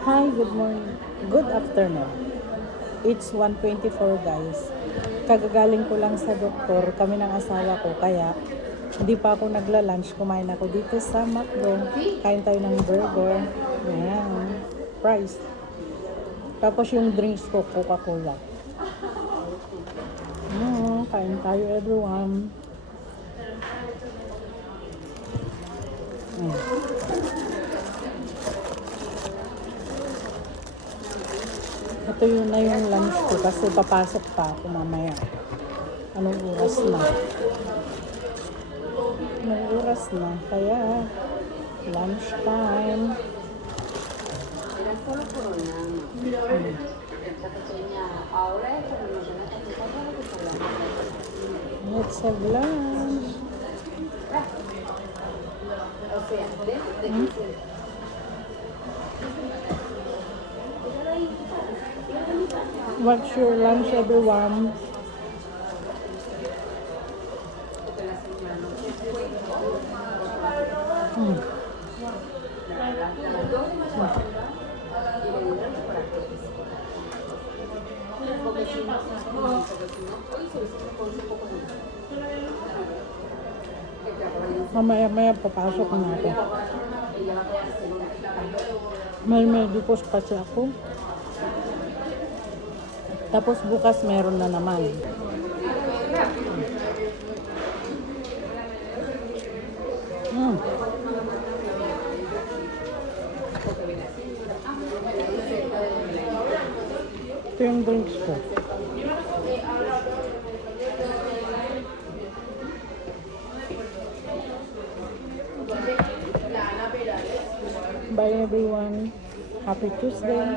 Hi, good morning. Good afternoon. It's 1:24 guys. Kagagaling ko lang sa doktor, kami ng asawa ko, kaya hindi pa ako nagla-lunch. Kumain ako dito sa McDo. Kain tayo ng burger. Ayan. Fries. Tapos yung drinks ko, Coca-Cola. Kain tayo everyone. Ito yun na yung lunch ko kasi papasok pa ako mamaya. Anong oras na? Anong oras na? Kaya lunch time. Let's have lunch. What's your lunch, everyone? Mamaya papasok na ako. May medicos kasi ako. Tapos bukas meron na naman. Ito yung drinks ko. Bye everyone. Happy Tuesday.